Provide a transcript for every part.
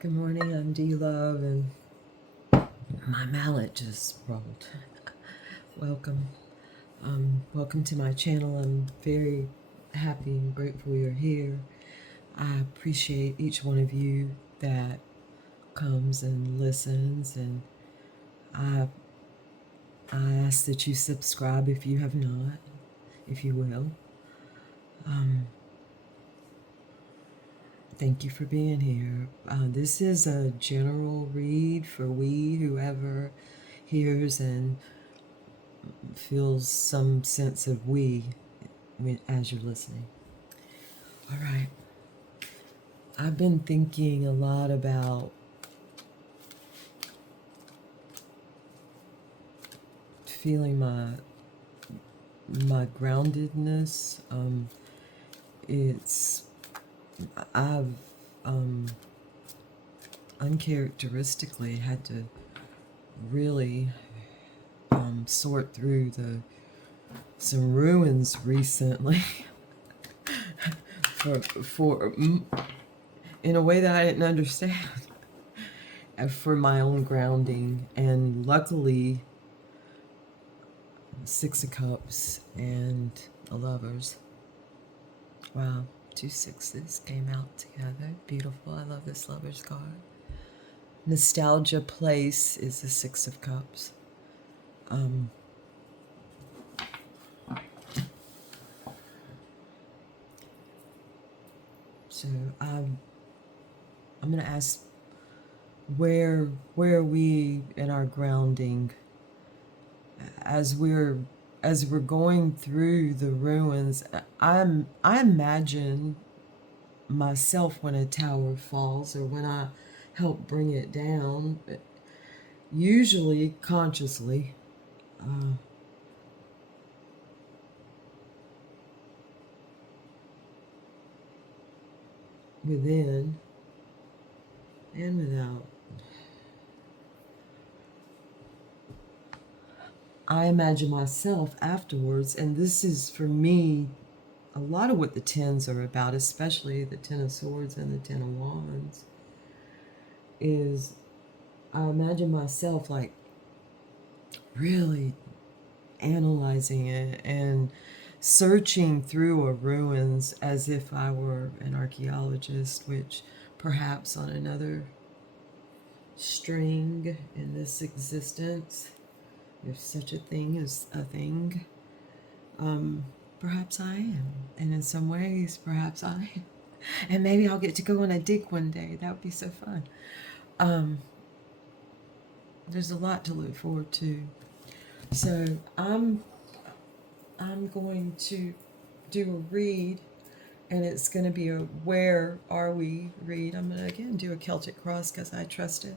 Good morning, I'm D Love, and my mallet just rolled. Welcome. Welcome to my channel. I'm very happy and grateful you're here. I appreciate each one of you that comes and listens, and I ask that you subscribe if you have not, if you will. Thank you for being here. This is a general read for whoever hears and feels some sense of as you're listening. All right. I've been thinking a lot about feeling my groundedness. It's I've uncharacteristically had to really sort through some ruins recently for in a way that I didn't understand for my own grounding. And luckily, Six of Cups and a Lovers. Wow, 2 sixes came out together. Beautiful. I love this Lovers card. Nostalgia Place is the Six of Cups. So I'm going to ask, where are we in our grounding as we're going through the ruins? I imagine myself when a tower falls or when I help bring it down, usually consciously. Within and without. I imagine myself afterwards, and this is for me a lot of what the tens are about, especially the Ten of Swords and the Ten of Wands, is I imagine myself like really analyzing it and searching through a ruins as if I were an archaeologist, which perhaps on another string in this existence, if such a thing is a thing, perhaps I am. And in some ways, perhaps I am. And maybe I'll get to go on a dig one day. That would be so fun. There's a lot to look forward to. So I'm going to do a read, and it's going to be a Where Are We read. I'm going to again do a Celtic Cross because I trust it.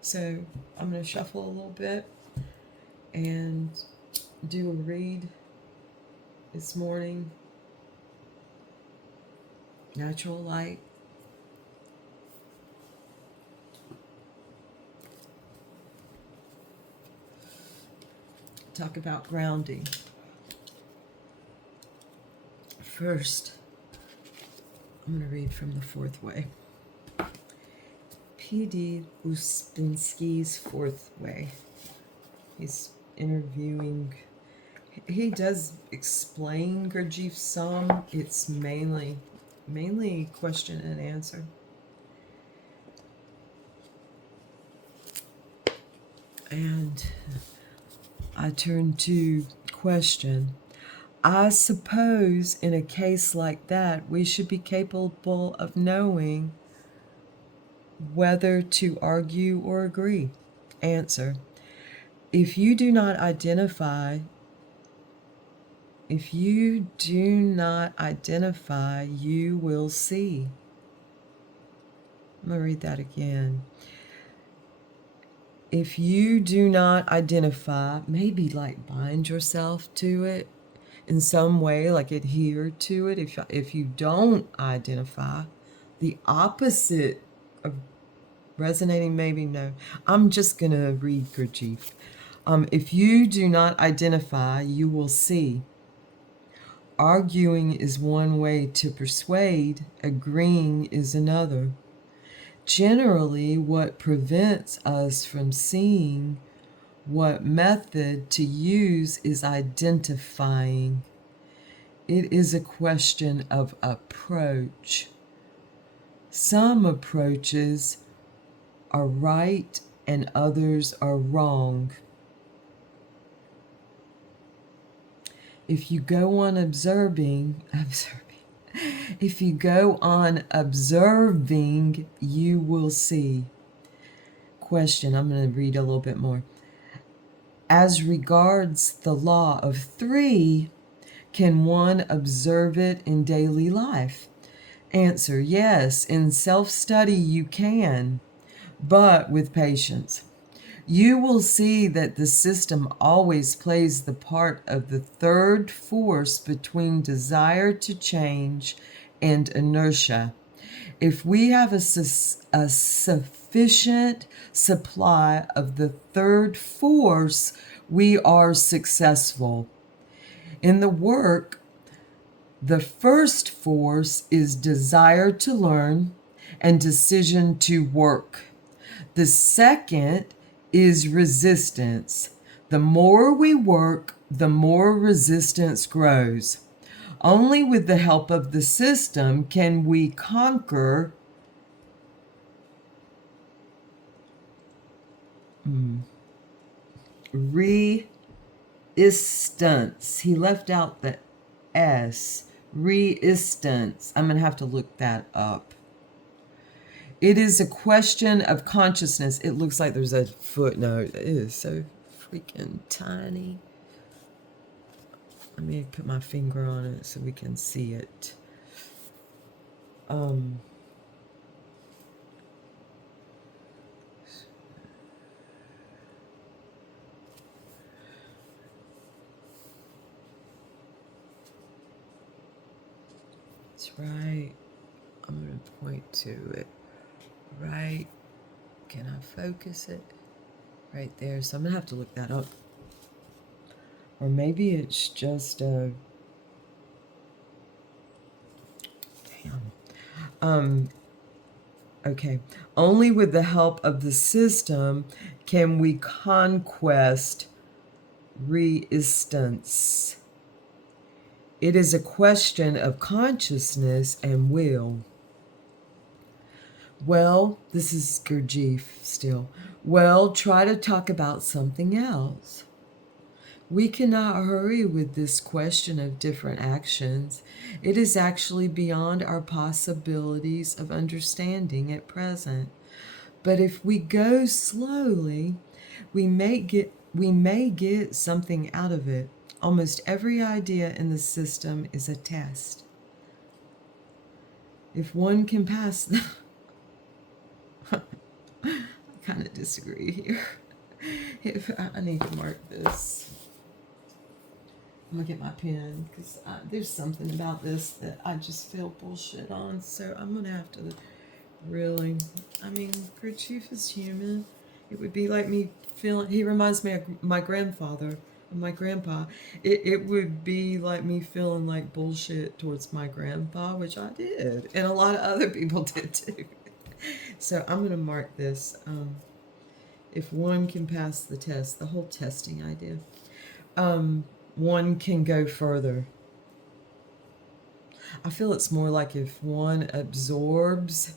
So I'm going to shuffle a little bit and do a read this morning. Natural light. Talk about grounding. First, I'm going to read from the Fourth Way. P.D. Uspensky's Fourth Way. He's interviewing. He does explain Gurdjieff some. It's mainly question and answer. And I turn to question. I suppose in a case like that, we should be capable of knowing whether to argue or agree. Answer. If you do not identify, you will see. I'm going to read that again. If you do not identify, maybe like bind yourself to it in some way, like adhere to it. If you don't identify, the opposite of resonating, maybe no. I'm just going to read Gurdjieff. If you do not identify, you will see. Arguing is one way to persuade, agreeing is another. Generally, what prevents us from seeing what method to use is identifying. It is a question of approach. Some approaches are right and others are wrong. If you go on observing, if you go on observing, you will see. Question, I'm going to read a little bit more. As regards the law of three, can one observe it in daily life? Answer, yes, in self-study you can, but with patience. You will see that the system always plays the part of the third force between desire to change and inertia. If we have a sufficient supply of the third force, we are successful. In the work, the first force is desire to learn and decision to work. The second is resistance. The more we work, the more resistance grows. Only with the help of the system can we conquer resistance. He left out the S. Resistance. I'm going to have to look that up. It is a question of consciousness. It looks like there's a footnote. It is so freaking tiny. Let me put my finger on it so we can see it. It's right. I'm going to point to it. Right. Can I focus it? Right there. So I'm going to have to look that up. Or maybe it's just a... Damn. Okay. Only with the help of the system can we conquest resistance. It is a question of consciousness and will. Well, this is Gurdjieff still. Well, try to talk about something else. We cannot hurry with this question of different actions. It is actually beyond our possibilities of understanding at present. But if we go slowly, we may get something out of it. Almost every idea in the system is a test. If one can pass the... I kind of disagree here. If I need to mark this. I'm gonna get my pen because there's something about this that I just feel bullshit on. So I'm gonna have to really. I mean, Gurdjieff is human. It would be like me feeling. He reminds me of my grandfather, my grandpa. It would be like me feeling like bullshit towards my grandpa, which I did, and a lot of other people did too. So I'm gonna mark this. If one can pass the test, the whole testing idea. One can go further. I feel it's more like if one absorbs,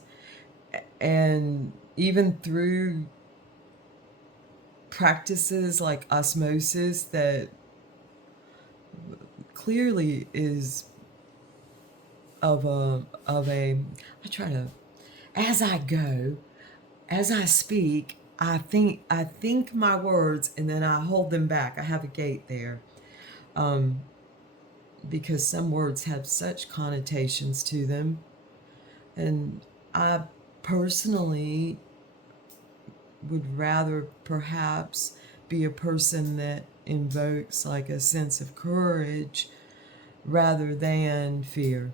and even through practices like osmosis that clearly is of a I try to, as I go, as I speak, I think my words and then I hold them back. I have a gate there. Because some words have such connotations to them. And I personally would rather perhaps be a person that invokes like a sense of courage rather than fear.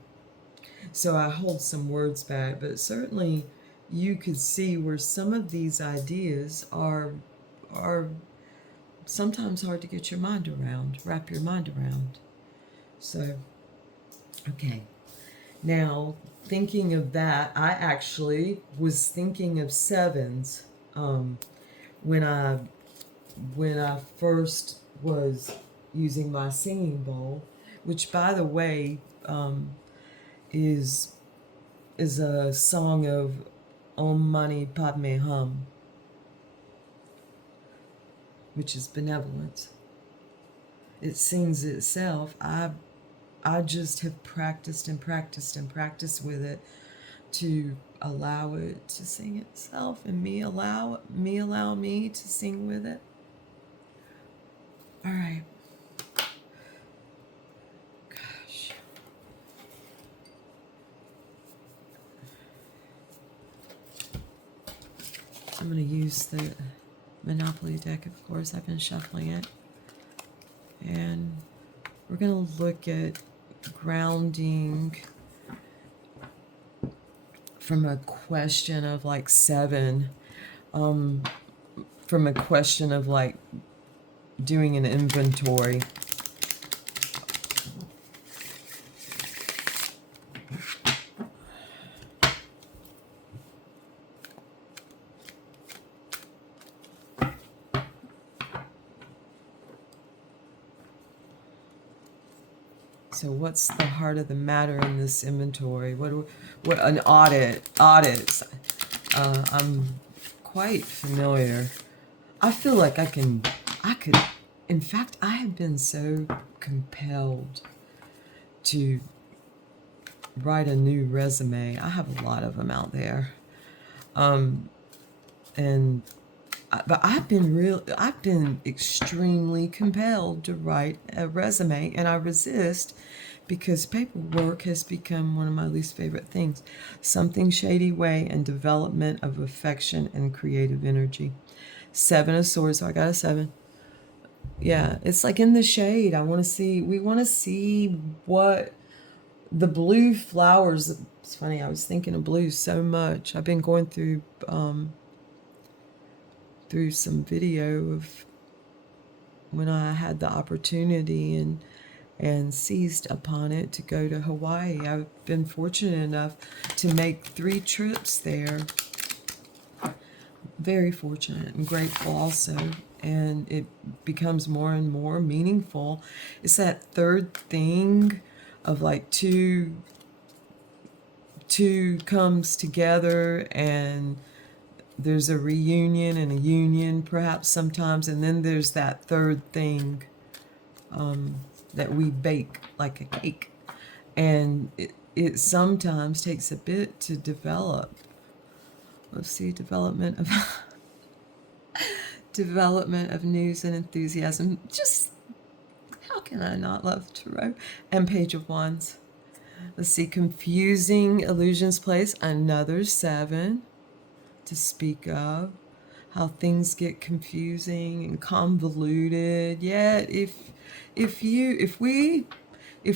So I hold some words back, but certainly you could see where some of these ideas are sometimes hard to get your mind around, wrap your mind around. So, okay. Now, thinking of that, I actually was thinking of sevens when I first was using my singing bowl, which, by the way, is a song of Om Mani Padme Hum, which is benevolence. It sings itself. I just have practiced and practiced and practiced with it to allow it to sing itself, and me allow me to sing with it. All right. Gosh. I'm going to use the Monopoly deck, of course. I've been shuffling it. And we're going to look at grounding from a question of like 7, from a question of like doing an inventory. So what's the heart of the matter in this inventory? What an audit? Audits. I'm quite familiar. I feel like I could. In fact, I have been so compelled to write a new resume. I have a lot of them out there, but I've been extremely compelled to write a resume, and I resist because paperwork has become one of my least favorite things. Something shady way and development of affection and creative energy. 7 of Swords, so I got a 7. Yeah, it's like in the shade. We want to see what the blue flowers. It's funny, I was thinking of blue so much. I've been going through some video of when I had the opportunity and seized upon it to go to Hawaii. I've been fortunate enough to make 3 trips there. Very fortunate and grateful also. And it becomes more and more meaningful. It's that third thing of like two comes together, and there's a reunion and a union perhaps sometimes, and then there's that third thing that we bake like a cake, and it sometimes takes a bit to develop. Let's see, development of news and enthusiasm. Just how can I not love Tarot? And Page of Wands. Let's see, confusing illusions place, another 7 to speak of. How things get confusing and convoluted. Yet if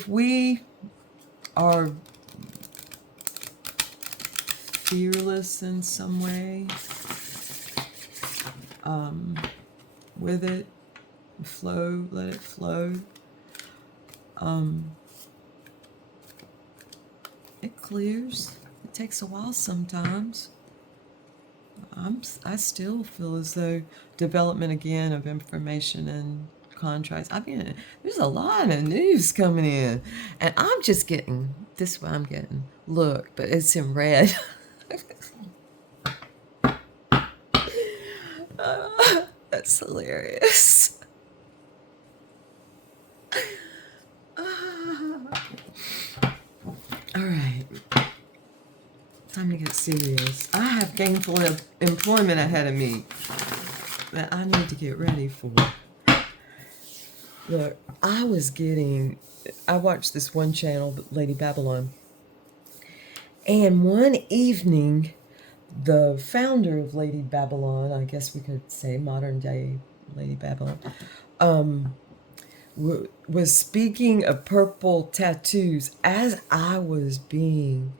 we are fearless in some way with it, flow, let it flow. It clears. It takes a while sometimes. I still feel as though development again of information and contracts. I mean, there's a lot of news coming in, and I'm just getting this. What I'm getting, look, but it's in red. That's hilarious. All right. Time to get serious. I have gainful employment ahead of me that I need to get ready for. Look, I watched this one channel, Lady Babylon, and one evening, the founder of Lady Babylon, I guess we could say modern day Lady Babylon, was speaking of purple tattoos as I was being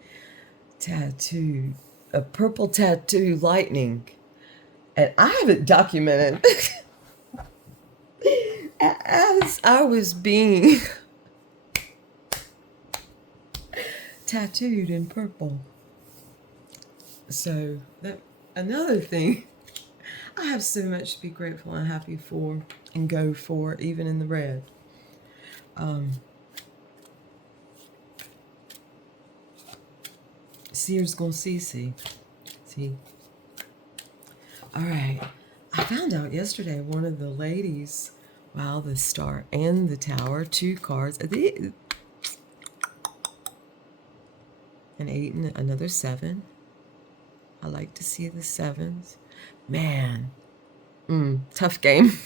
tattooed, a purple tattoo lightning, and I have it documented. As I was being tattooed in purple. So that another thing, I have so much to be grateful and happy for and go for, even in the red. Sears gonna see. All right. I found out yesterday one of the ladies, wow, the star and the tower, 2 cards, an 8 and another 7. I like to see the 7s. Man, tough game.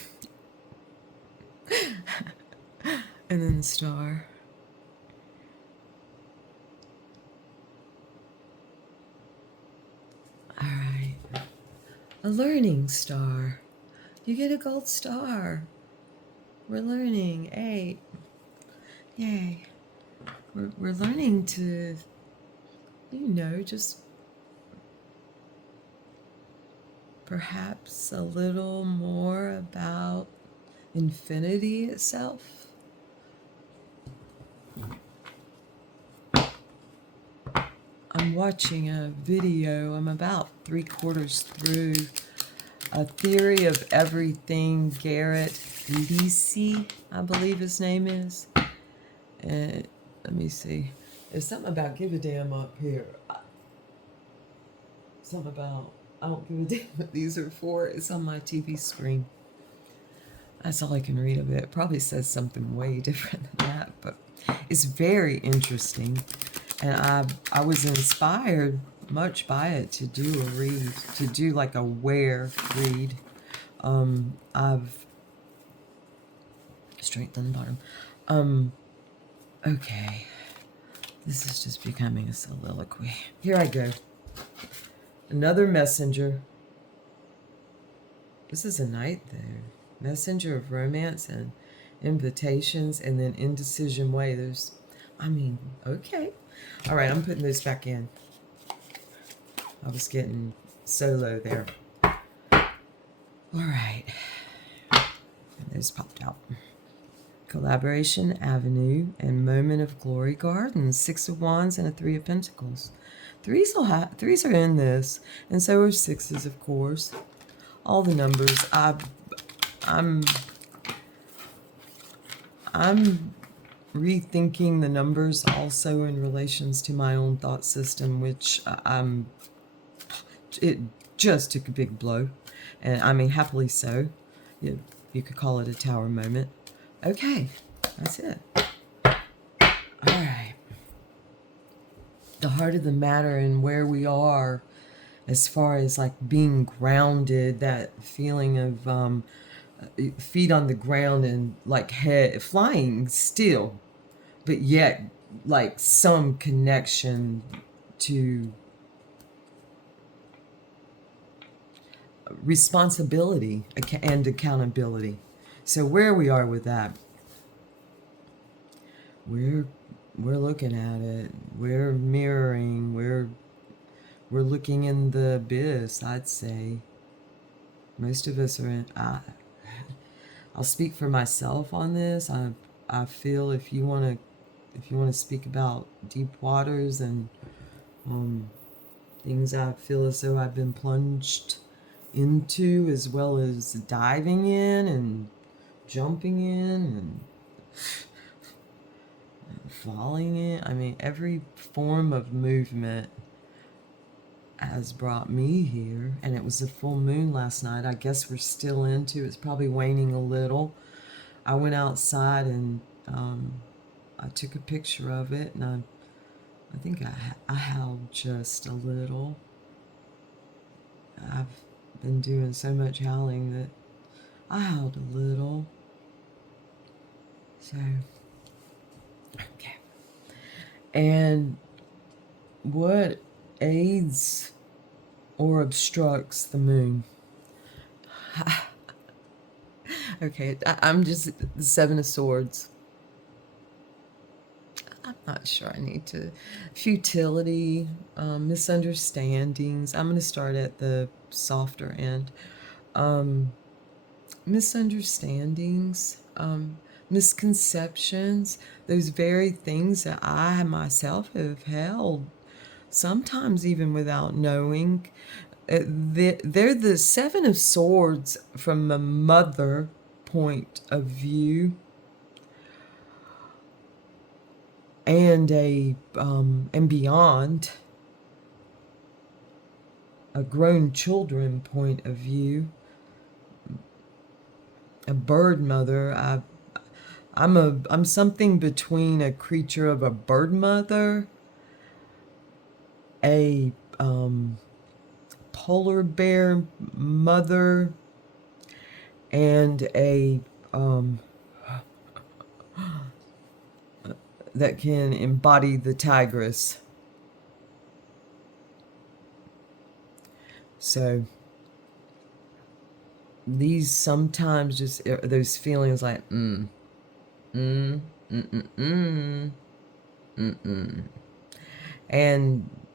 And then the star. All right. A learning star. You get a gold star. We're learning. 8. Yay. We're learning to, just perhaps a little more about infinity itself. I'm watching a video, I'm about 3/4 through, A Theory of Everything, Garrett Lisi, I believe his name is. And let me see. There's something about give a damn up here. Something about I don't give a damn what these are for. It's on my TV screen. That's all I can read of it. It probably says something way different than that, but it's very interesting. And I was inspired much by it to do a read, to do like a where read. I've straight down the bottom. Okay. This is just becoming a soliloquy. Here I go. Another messenger. This is a knight there. Messenger of romance and invitations, and then indecision way. Okay. All right, I'm putting this back in. I was getting solo there. All right. And those popped out. Collaboration Avenue and Moment of Glory Gardens. 6 of Wands and a 3 of Pentacles. Threes are in this, and so are 6s, of course. All the numbers. I'm rethinking the numbers also in relations to my own thought system, which it just took a big blow, and I mean happily so. You could call it a tower moment. Okay, that's it. All right. The heart of the matter and where we are as far as like being grounded, that feeling of feet on the ground and like head flying still, but yet like some connection to responsibility and accountability. So where we are with that, we're looking at it, we're mirroring, we're looking in the abyss. I'd say most of us are in. I'll speak for myself on this. I feel if you want to speak about deep waters and things I feel as though I've been plunged into, as well as diving in and jumping in and falling in. I mean, every form of movement has brought me here. And it was a full moon last night. I guess we're still into it's probably waning a little. I went outside and I took a picture of it, and I think I howled just a little. I've been doing so much howling that I howled a little. So, okay. And what aids or obstructs the moon? Okay, I'm just the 7 of Swords. I'm not sure I need to. Futility, misunderstandings. I'm going to start at the softer end. Misunderstandings. misconceptions, those very things that I myself have held, sometimes even without knowing. They're the Seven of Swords from a mother point of view, and and beyond, a grown children point of view, a bird mother. I'm something between a creature of a bird mother, a polar bear mother, and a that can embody the tigress. So these sometimes just are those feelings like and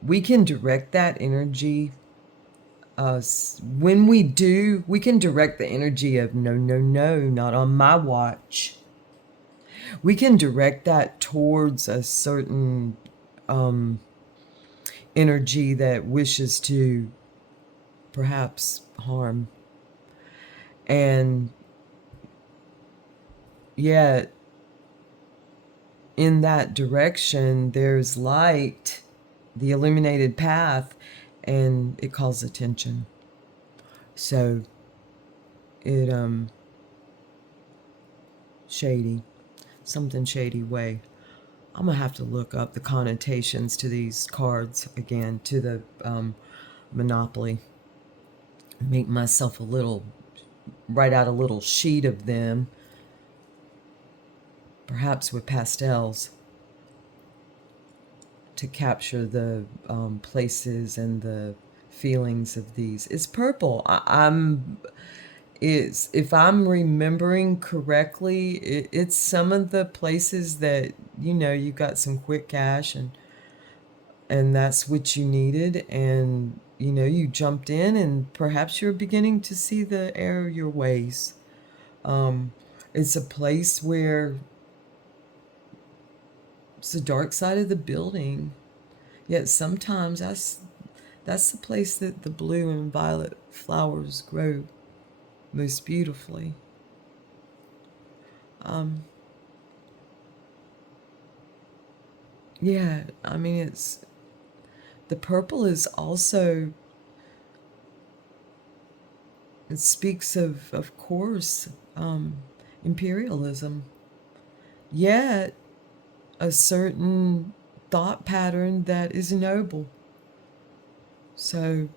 we can direct that energy. When we do, we can direct the energy of no, no, no, not on my watch. We can direct that towards a certain energy that wishes to perhaps harm. And yet, in that direction, there's light, the illuminated path, and it calls attention. So it shady, something shady way. I'm gonna have to look up the connotations to these cards again, to the Monopoly. Make myself write out a little sheet of them, perhaps with pastels, to capture the places and the feelings of these. It's purple. If I'm remembering correctly, it's some of the places that, you got some quick cash and that's what you needed, and you jumped in, and perhaps you're beginning to see the error of your ways. It's a place where it's the dark side of the building, yet sometimes that's the place that the blue and violet flowers grow most beautifully. Yeah, I mean, it's the purple is also, it speaks of course, imperialism, yet a certain thought pattern that is noble. So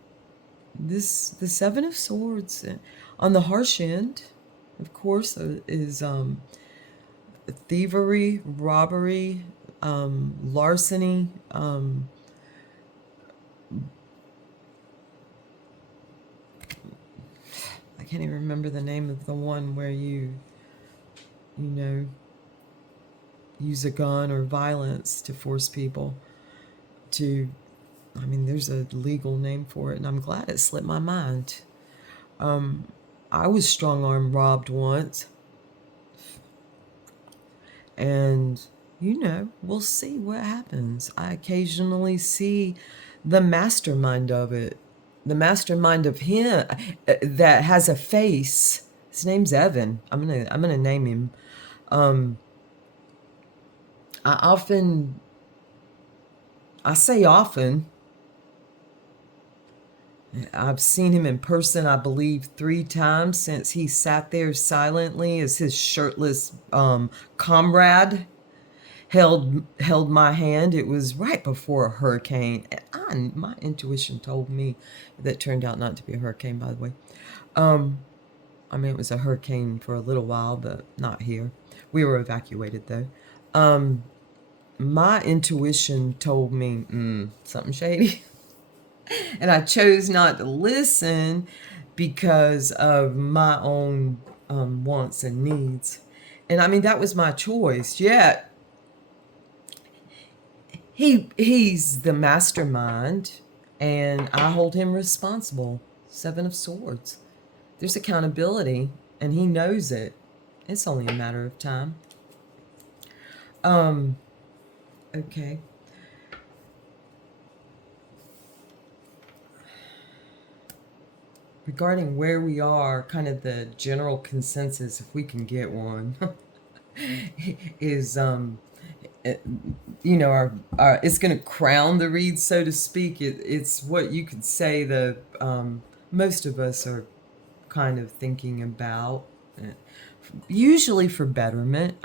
the Seven of Swords, on the harsh end, of course, is thievery, robbery, larceny, I can't even remember the name of the one where you use a gun or violence to force people to, I mean, there's a legal name for it, and I'm glad it slipped my mind. I was strong-arm robbed once, and we'll see what happens. I occasionally see the mastermind of it, the mastermind of him that has a face. His name's Evan. I'm gonna name him. I say often, I've seen him in person, I believe, 3 times since he sat there silently as his shirtless comrade held my hand. It was right before a hurricane, and my intuition told me that turned out not to be a hurricane, by the way. I mean, it was a hurricane for a little while, but not here. We were evacuated, though. My intuition told me something shady. And I chose not to listen because of my own wants and needs. And I mean, that was my choice. Yet, he's the mastermind, and I hold him responsible. Seven of Swords. There's accountability, and he knows it. It's only a matter of time. Okay. Regarding where we are, kind of the general consensus, if we can get one, is our it's going to crown the read, so to speak. It's what you could say the most of us are kind of thinking about, usually for betterment.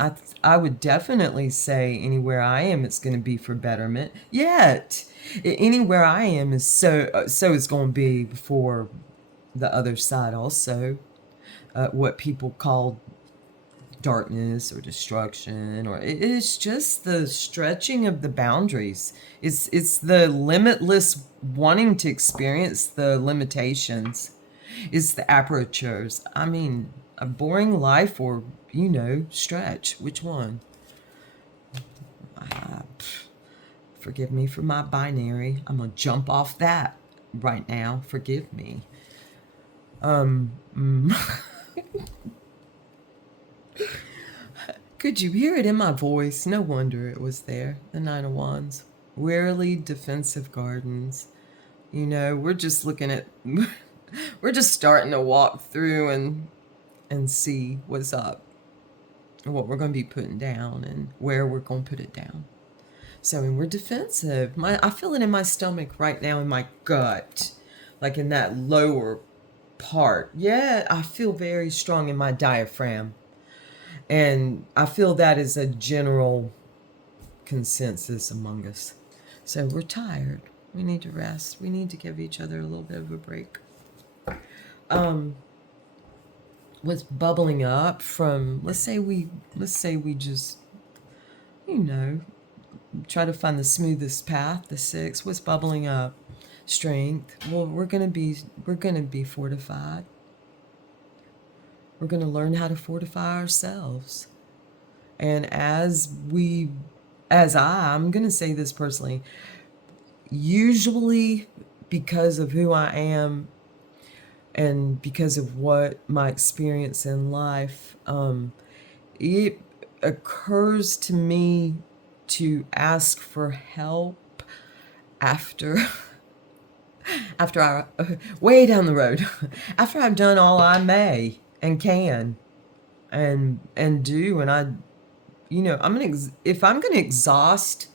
I would definitely say anywhere I am, it's going to be for betterment. Yet anywhere I am is so it's going to be for the other side also, what people call darkness or destruction, or it's just the stretching of the boundaries. It's the limitless wanting to experience the limitations. It's the apertures. I mean, a boring life or stretch. Which one? Forgive me for my binary. I'm gonna jump off that right now. Forgive me. Could you hear it in my voice? No wonder it was there. The Nine of Wands. Wearily defensive gardens. We're just looking at, we're just starting to walk through and see what's up, and what we're going to be putting down, and where we're going to put it down. So, and we're defensive. I feel it in my stomach right now, in my gut, like in that lower part. Yeah, I feel very strong in my diaphragm. And I feel that is a general consensus among us. So we're tired. We need to rest. We need to give each other a little bit of a break. What's bubbling up from, let's say we just, try to find the smoothest path, the six. What's bubbling up? Strength. Well, we're gonna be fortified. We're gonna learn how to fortify ourselves. And I'm gonna say this personally, usually because of who I am and because of what my experience in life, it occurs to me to ask for help after I way down the road, after I've done all I may and can and do. And if I'm gonna exhaust,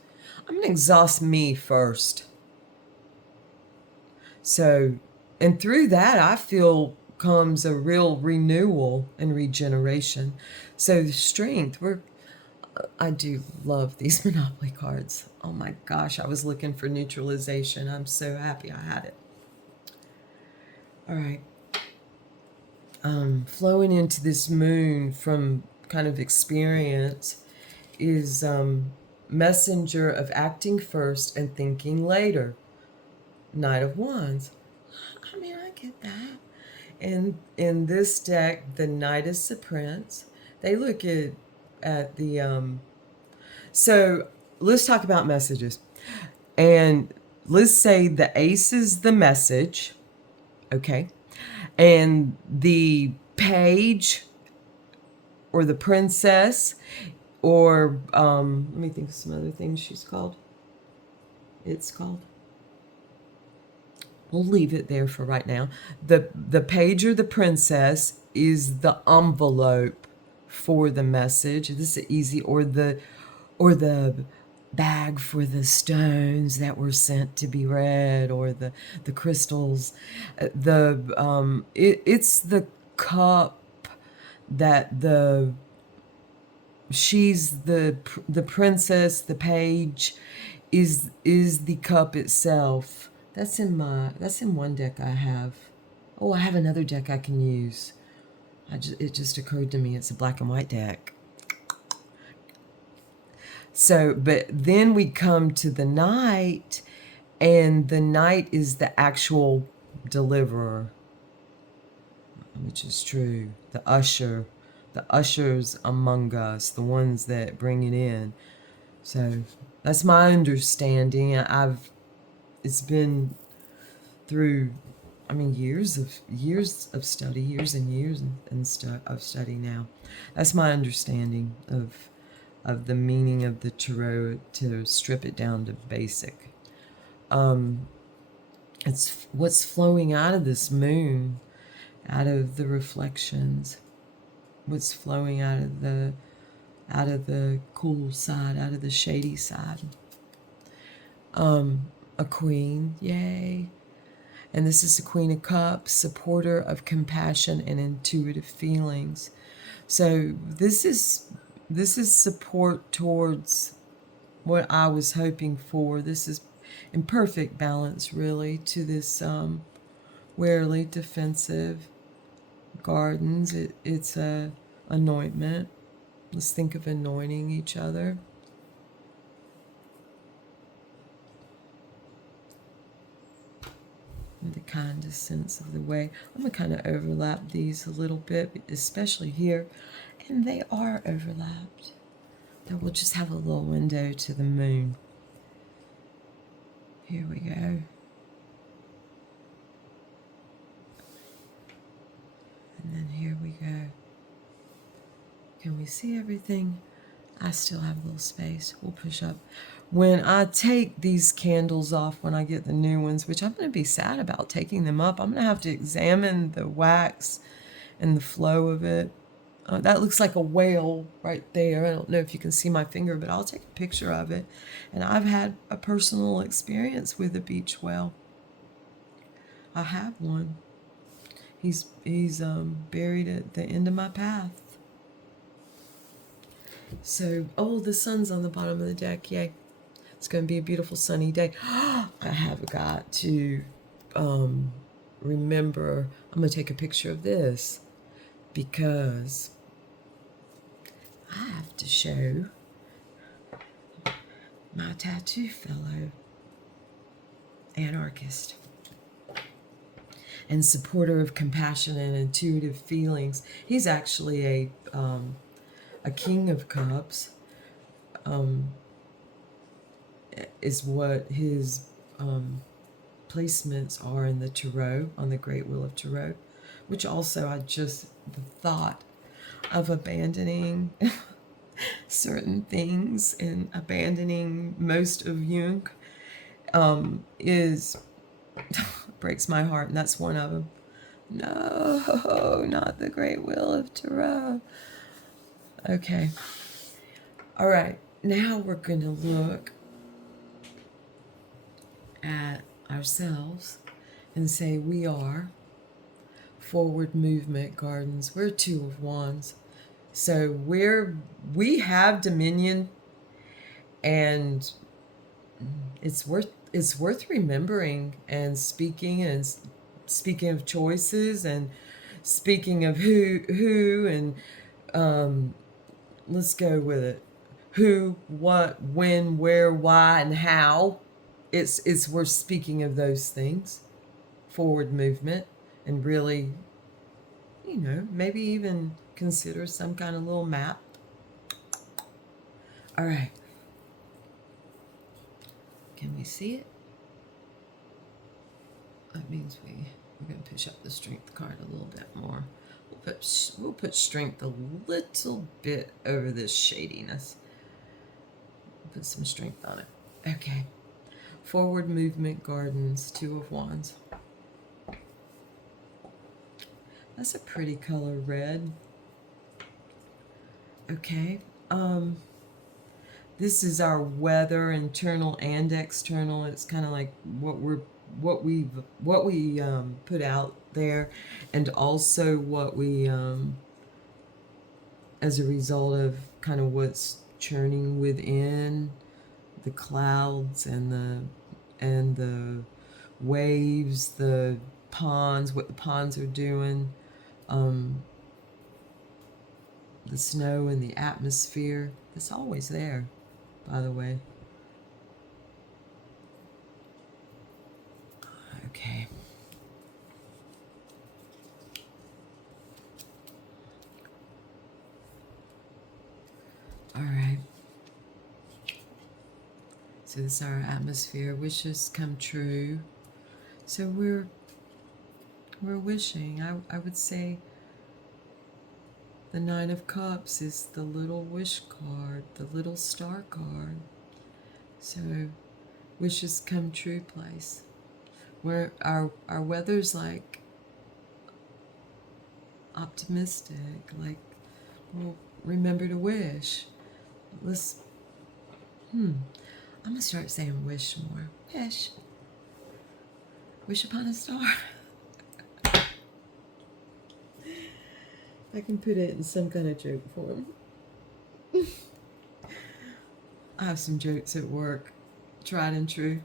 I'm gonna exhaust me first. So, and through that, I feel comes a real renewal and regeneration. So the strength, I do love these Monopoly cards. Oh my gosh, I was looking for neutralization. I'm so happy I had it. All right. Flowing into this moon from kind of experience is messenger of acting first and thinking later. Knight of Wands. I mean, I get that. And in this deck, the Knight is the Prince. They look at the so let's talk about messages. And let's say the Ace is the message, okay? And the Page or the Princess, or let me think of some other things it's called. We'll leave it there for right now. The Page or the Princess is the envelope for the message. This is easy. Or the bag for the stones that were sent to be read, or the crystals. It's the cup that she's the princess. The Page is the cup itself. That's in one deck I have. Oh, I have another deck I can use. It just occurred to me it's a black and white deck. So, but then we come to the Knight, and the Knight is the actual deliverer, which is true. The ushers among us, the ones that bring it in. So that's my understanding. It's been through, years of study, years and years of study now. That's my understanding of of the meaning of the tarot to strip it down to basic. It's what's flowing out of this moon, out of the reflections, what's flowing out of the cool side, out of the shady side. A queen, yay. And this is the Queen of Cups, supporter of compassion and intuitive feelings. So this is support towards what I was hoping for. This is in perfect balance, really, to this warily defensive gardens. It's a anointment. Let's think of anointing each other. In the kindest sense of the way. I'm going to kind of overlap these a little bit, especially here. And they are overlapped. Then we'll just have a little window to the moon. Here we go. And then here we go. Can we see everything? I still have a little space. We'll push up. When I take these candles off, when I get the new ones, which I'm going to be sad about taking them up, I'm going to have to examine the wax and the flow of it. That looks like a whale right there. I don't know if you can see my finger, but I'll take a picture of it. And I've had a personal experience with a beach whale. I have one. He's buried at the end of my path. So, the sun's on the bottom of the deck. Yay. It's going to be a beautiful sunny day. I have got to remember, I'm going to take a picture of this because I have to show my tattoo fellow anarchist and supporter of compassion and intuitive feelings. He's actually a King of Cups, is what his placements are in the Tarot, on the Great Wheel of Tarot, which also the thought of abandoning certain things and abandoning most of Jung breaks my heart, and that's one of them. No, not the Great Wheel of Tarot. Okay. All right. Now we're going to look at ourselves and say we are forward movement gardens. We're Two of Wands. So we have dominion, and it's worth remembering and speaking of choices and speaking of who and let's go with it. Who, what, when, where, why, and how. It's worth speaking of those things. Forward movement, and really, maybe even consider some kind of little map. All right. Can we see it? That means we're going to push up the strength card a little bit more. We'll put strength a little bit over this shadiness. Put some strength on it. Okay. Forward movement gardens, Two of Wands. That's a pretty color, red. Okay. This is our weather, internal and external. It's kind of like what we put out there, and also what we as a result of kind of what's churning within the clouds and the waves, the ponds, what the ponds are doing, the snow and the atmosphere. It's always there, by the way. Okay. All right. So this is our atmosphere. Wishes come true. So we're wishing. I would say The Nine of Cups is the little wish card, the little star card. So, wishes come true place. Where our weather's like optimistic, like, well, remember to wish. Let's, I'm gonna start saying wish more. Wish. Wish upon a star. I can put it in some kind of joke form. I have some jokes at work, tried and true.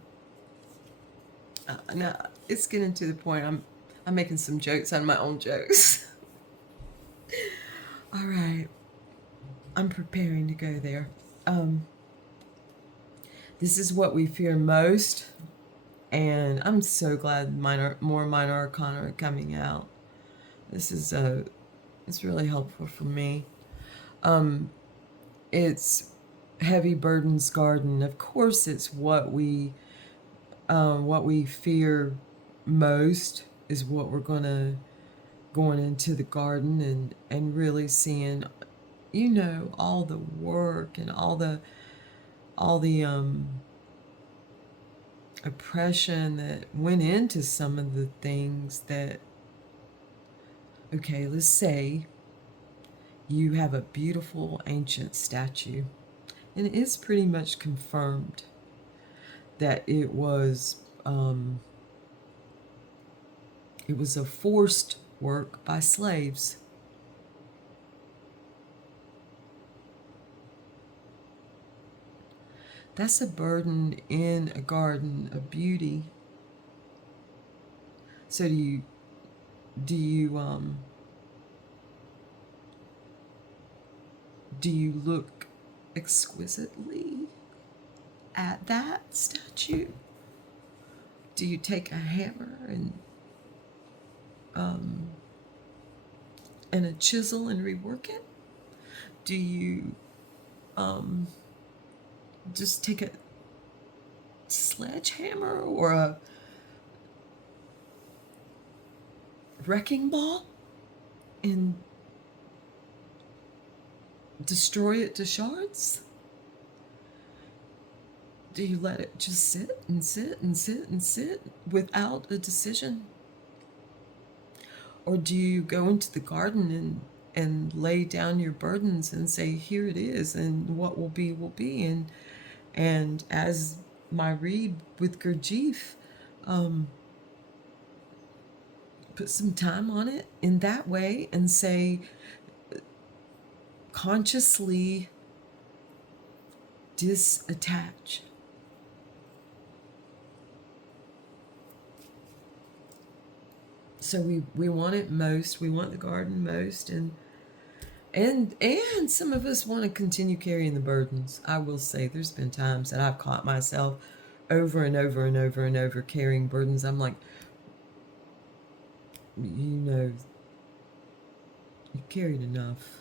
Now it's getting to the point I'm making some jokes out of my own jokes. All right, I'm preparing to go there. This is what we fear most, and I'm so glad more minor arcana are coming out. This is it's really helpful for me. It's Heavy Burdens Garden. Of course, it's what we fear most is what we're going into the garden and really seeing, all the work and all the oppression that went into some of the things that, okay, let's say you have a beautiful ancient statue, and it's pretty much confirmed that it was a forced work by slaves. That's a burden in a garden of beauty. So do you look exquisitely at that statue? Do you take a hammer and a chisel and rework it? Do you just take a sledgehammer or a wrecking ball and destroy it to shards? Do you let it just sit and sit and sit and sit without a decision? Or do you go into the garden and lay down your burdens and say, here it is, and what will be will be? And as my read with Gurdjieff, put some time on it in that way and say, consciously disattach. So we want it most. We want the garden most, and some of us want to continue carrying the burdens. I will say there's been times that I've caught myself over and over and over and over carrying burdens. I'm like, you carried enough.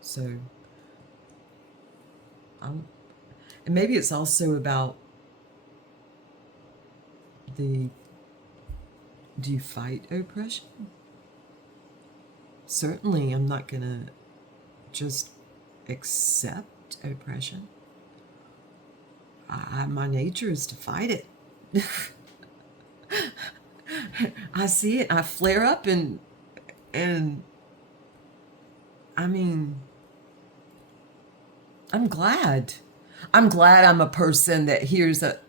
So and maybe it's also about do you fight oppression? Certainly, I'm not going to just accept oppression. My nature is to fight it. I see it. I flare up and I mean, I'm glad I'm a person that hears a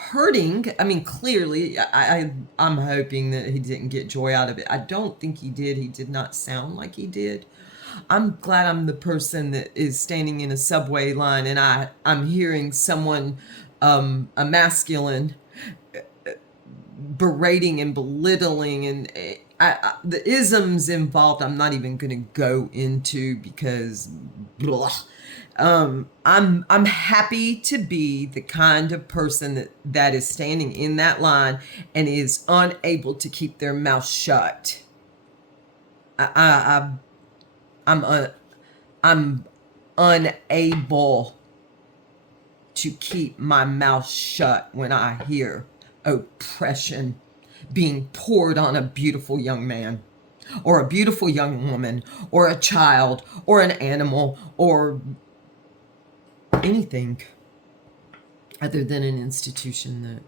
hurting. I mean, clearly, I'm hoping that he didn't get joy out of it. I don't think he did. He did not sound like he did. I'm glad I'm the person that is standing in a subway line and I'm hearing someone, a masculine, berating and belittling, and the isms involved I'm not even going to go into because blah. I'm happy to be the kind of person that is standing in that line and is unable to keep their mouth shut. I'm unable to keep my mouth shut when I hear oppression being poured on a beautiful young man. or a beautiful young woman, or a child, or an animal, or anything other than an institution that,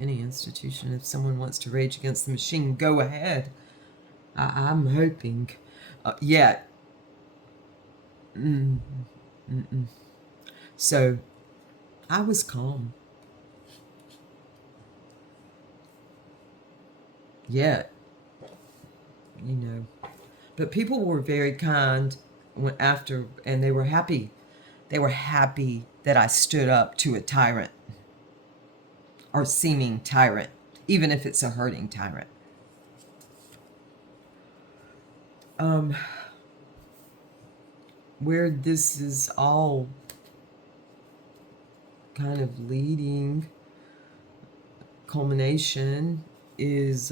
any institution. If someone wants to rage against the machine, go ahead. I'm hoping. Yet. So, I was calm. Yet, but people were very kind after, and they were happy. They were happy that I stood up to a tyrant, or seeming tyrant, even if it's a hurting tyrant. Where this is all kind of leading, culmination, is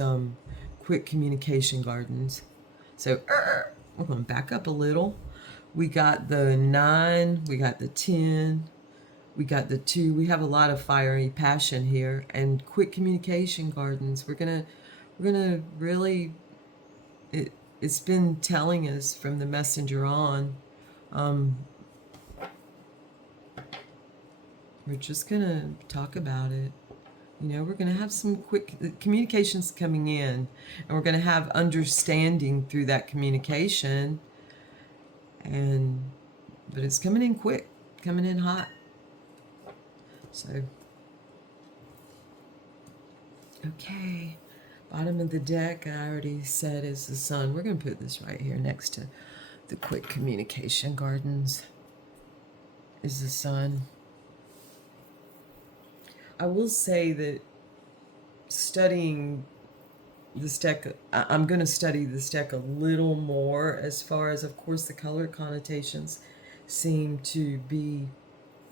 quick communication gardens. So we're going to back up a little. We got the 9, we got the 10, we got the 2. We have a lot of fiery passion here, and quick communication gardens. We're gonna really. It's been telling us from the messenger on. We're just gonna talk about it. We're gonna have some quick communications coming in, and we're gonna have understanding through that communication. But it's coming in quick, coming in hot. So, okay, bottom of the deck, I already said, is the sun. We're going to put this right here next to the quick communication gardens, is the sun. I will say that studying this deck, I'm going to study this deck a little more, as far as, of course, the color connotations seem to be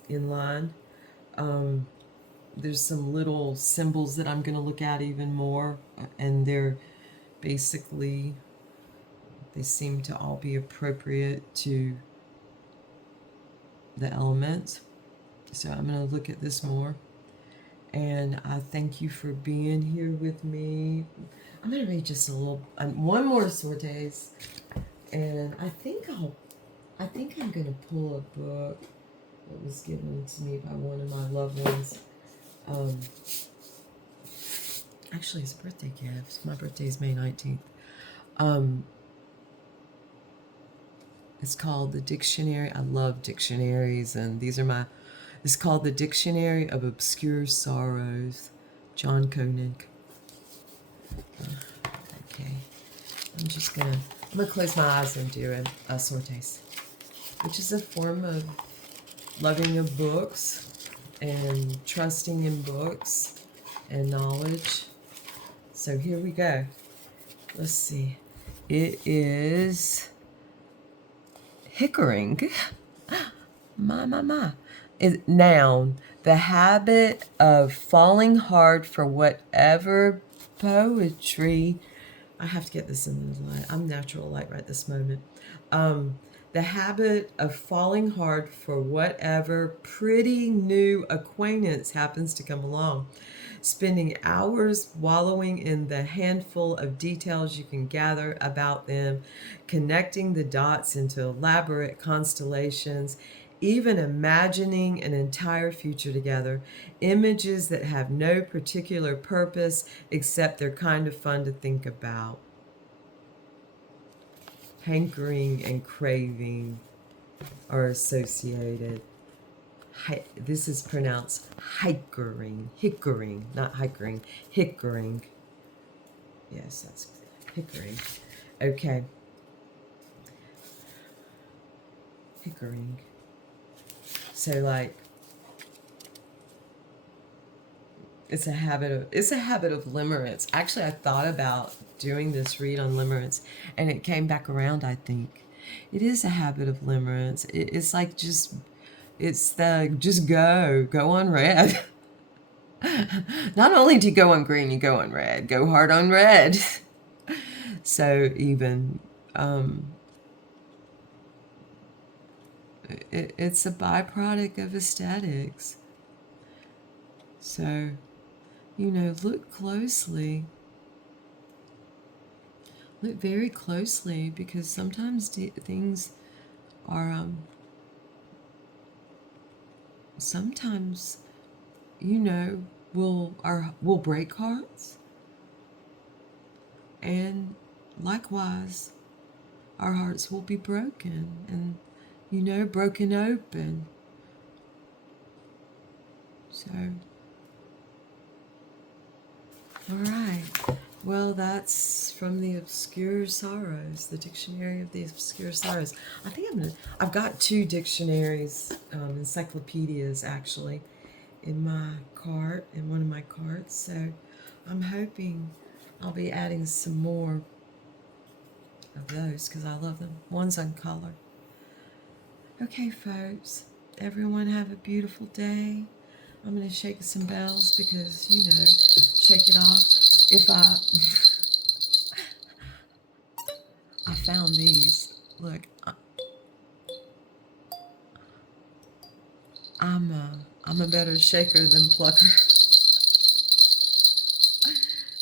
in line. There's some little symbols that I'm going to look at even more, and they're basically, they seem to all be appropriate to the elements. So I'm going to look at this more. And I thank you for being here with me. I'm going to read just a little, one more Sortes, and I think I'm going to pull a book that was given to me by one of my loved ones. Actually, it's a birthday gift. My birthday is May 19th. It's called the Dictionary. I love dictionaries, and it's called the Dictionary of Obscure Sorrows, John Koenig. Okay, I'm gonna close my eyes and do a Sortes, which is a form of loving of books and trusting in books and knowledge. So here we go. Let's see. It is Hickering. My. Noun. The habit of falling hard for whatever poetry. I have to get this in the light. I'm natural light right this moment. The habit of falling hard for whatever pretty new acquaintance happens to come along. Spending hours wallowing in the handful of details you can gather about them, connecting the dots into elaborate constellations, even imagining an entire future together, images that have no particular purpose except they're kind of fun to think about. Hankering and craving are associated. This is pronounced hickering, not hickering, hickering. Yes, that's hickering. Okay. Hickering. So, like, it's a habit of limerence. Actually, I thought about doing this read on limerence, and it came back around. I think it is a habit of limerence. It's like just go on red. Not only do you go on green, you go on red. Go hard on red. So even it's a byproduct of aesthetics. So, look closely. Look very closely, because sometimes things are, sometimes, you know, will break hearts, and likewise, our hearts will be broken, and, you know, broken open. So, all right. Well, that's from the Obscure Sorrows, the Dictionary of the Obscure Sorrows. I think I've got two dictionaries, encyclopedias actually, in my cart, in one of my carts. So I'm hoping I'll be adding some more of those because I love them. One's on color. Okay, folks, everyone have a beautiful day. I'm going to shake some bells because, you know, shake it off. If I found these. Look, I'm a better shaker than plucker.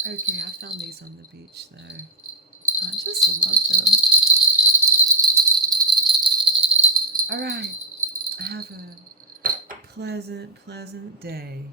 Okay, I found these on the beach though. I just love them. All right, have a pleasant, pleasant day.